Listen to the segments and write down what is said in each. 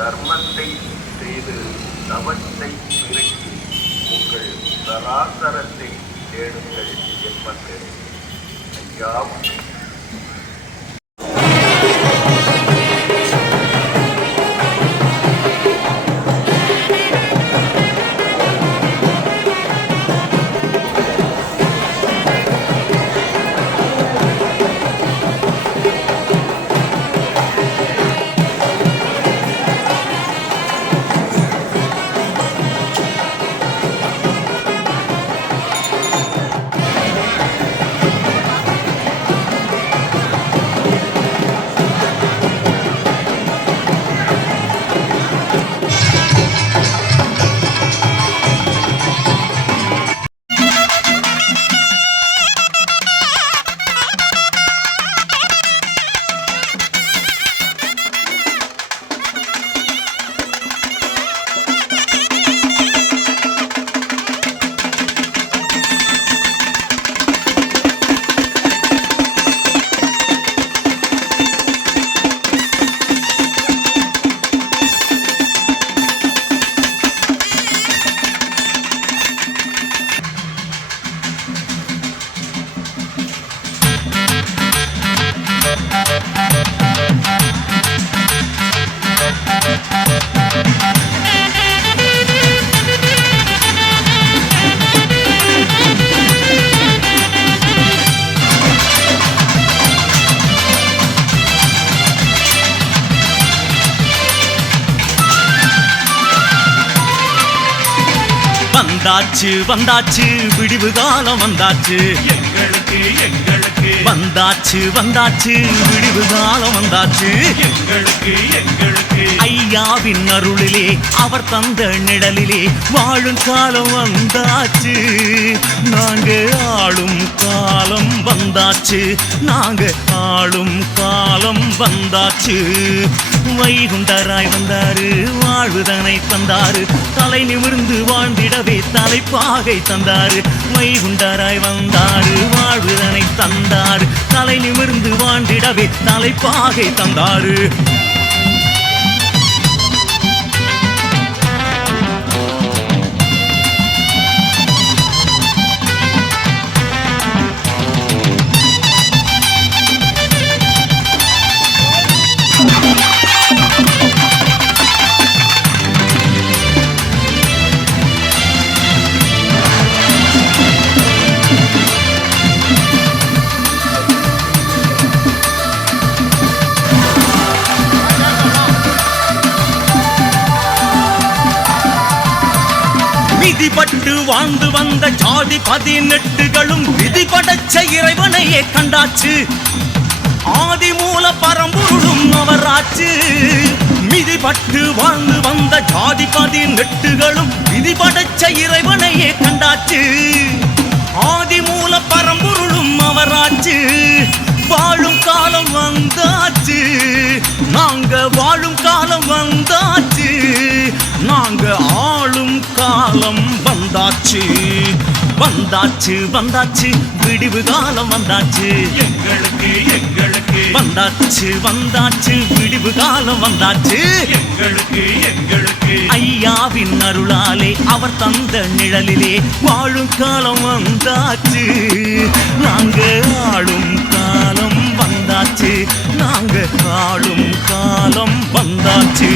தர்மத்தை செய்து தவத்தை பிறக்கி உங்கள் சராசரத்தை தேடுங்கள் என்பது ஐயா. வந்தாச்சு வந்தாச்சு விடிவு காலம் வந்தாச்சு எங்களுக்கு எங்களுக்கு வந்தாச்சு வந்தாச்சு விடிவு காலம் வந்தாச்சு எங்களுக்கு எங்களுக்கு ஐயாவின் அருளிலே அவர் தந்த நிழலிலே வாழும் காலம் வந்தாச்சு. நாங்க ஆளும் காலம் வந்தாச்சு, நாங்க ஆளும் காலம் வந்தாச்சு. வைகுண்டராய் வந்தாரு, வாழ்வுதனை தந்தாரு, தலை நிமிர்ந்து வாழ்ந்திடவே தலைப்பாகை தந்தாரு. வைகுண்டராய் வந்தாரு, வாழ்வுதனை தந்தாரு, தலை நிமிர்ந்து வாழ்ந்திடவே தலைப்பாகை தந்தாரு. விதிப்பட்டு வாழ்ந்து வந்த ஜாதி 18களும் விதிப்படைச்ச இறைவனையே கண்டாச்சு. ஆதி மூல பரம்பொருளும் அவராச்சு. விதிப்பட்டு வாழ்ந்து வந்த ஜாதி 18களும் விதிப்படைச்ச இறைவனையே கண்டாச்சு. ஆதி மூல பரம்பொருளும் அவராச்சு. வாழும் காலம் வந்தாச்சு, நாங்க வாழும் காலம் வந்தாச்சு, நாங்க ஆளும் காலம் வந்தாச்சு. வந்தாச்சு வந்தாச்சு விடிவு காலம் வந்தாச்சு. எங்களுக்கு எங்களுக்கு வந்தாச்சு வந்தாச்சு விடிவு காலம் வந்தாச்சு. எங்களுக்கு எங்களுக்கு ஐயாவின் அருளாலே அவர் தந்த நிழலிலே வாழும் காலம் வந்தாச்சு. நாங்க ஆளும் காலம் வந்தாச்சு, நாங்க ஆளும் காலம் வந்தாச்சு.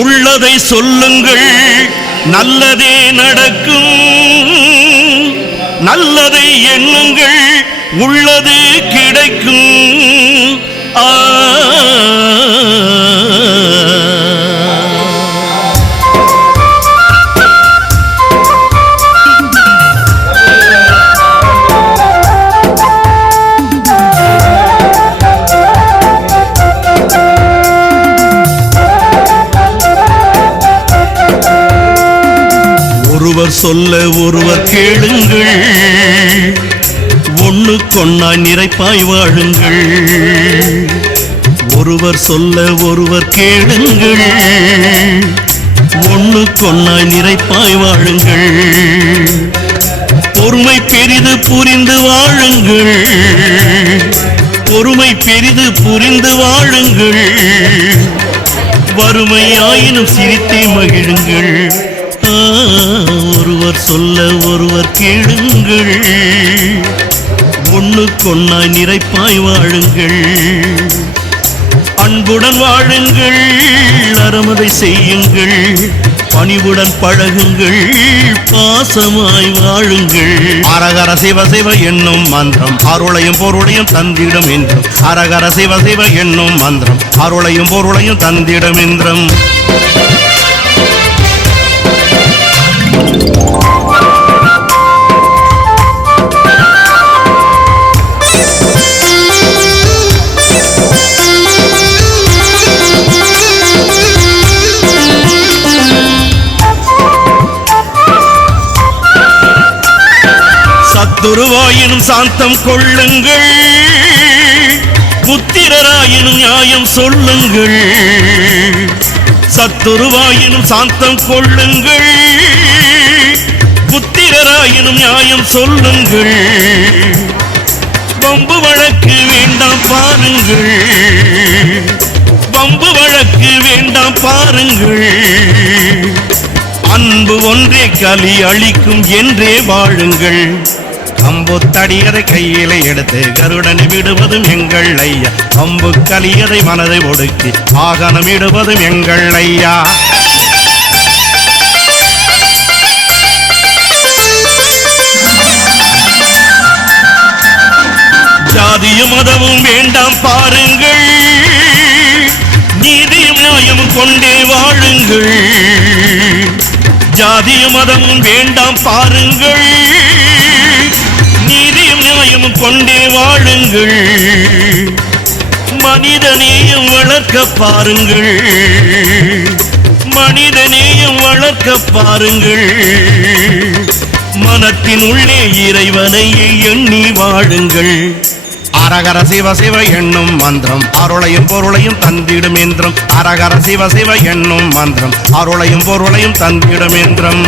உள்ளதை சொல்லுங்கள், நல்லதே நடக்கும். நல்லதை எண்ணுங்கள், உள்ளது கிடைக்கும். ஒருவர் சொல்ல ஒருவர் கேளுங்கள், ஒண்ணுக்கொன்னாய் நிறைப்பாய் வாழுங்கள். ஒருவர் சொல்ல ஒருவர் கேளுங்கள், ஒண்ணுக்கொன்னாய் நிறைப்பாய் வாழுங்கள். பொறுமை பெரிது புரிந்து வாழுங்கள், பொறுமை பெரிது புரிந்து வாழுங்கள். வறுமையாயினும் சிரித்தே மகிழுங்கள். ஒருவர் சொல்ல ஒருவர் கேளுங்கள், ஒண்ணுக்கொன்னாய் நிறைப்பாய் வாழுங்கள். அன்புடன் வாழுங்கள், அறமதை செய்யுங்கள். பணிவுடன் பழகுங்கள், பாசமாய் வாழுங்கள். அரகர சிவ சிவ என்னும் மந்திரம் அருளையும் பொருளையும் தந்திடும் என்றும். அரகர சிவ சிவ என்னும் மந்திரம் அருளையும் பொருளையும் தந்திடும் என்றும். சத்துருவாயினும் சாந்தம் கொள்ளுங்கள், புத்திரராயினும் நியாயம் சொல்லுங்கள். சத்துருவாயினும் சாந்தம் கொள்ளுங்கள், புத்திரராயினும் நியாயம் சொல்லுங்கள். வம்பு வழக்கு வேண்டாம் பாருங்கள், வம்பு வழக்கு வேண்டாம் பாருங்கள். அன்பு ஒன்றே கலி அளிக்கும் என்றே வாழுங்கள். அம்புத்தடியதை கையிலே எடுத்து கருடனை விடுவதும் எங்கள் ஐயா. அம்பு கலியதை மனதை ஒடுக்கி ஆகனம் இடுவதும் எங்கள் ஐயா. ஜாதியும் மதமும் வேண்டாம் பாருங்கள், நீதியும் நியாயமும் கொண்டே வாழுங்கள். ஜாதியும் மதமும் வேண்டாம் பாருங்கள், நீதியும் நியாயமும் கொண்டே வாழுங்கள். மனிதநேயம் வளர்க்க பாருங்கள், மனிதநேயம் வளர்க்க பாருங்கள். மனத்தின் உள்ளே இறைவனை எண்ணி வாழுங்கள். அரகர சிவ சிவ என்னும் மந்திரம் அருளையும் பொருளையும் தந்திடும் என்றும். அரகர சிவ சிவ என்னும் மந்திரம் அருளையும் பொருளையும் தந்திடும் என்றும்.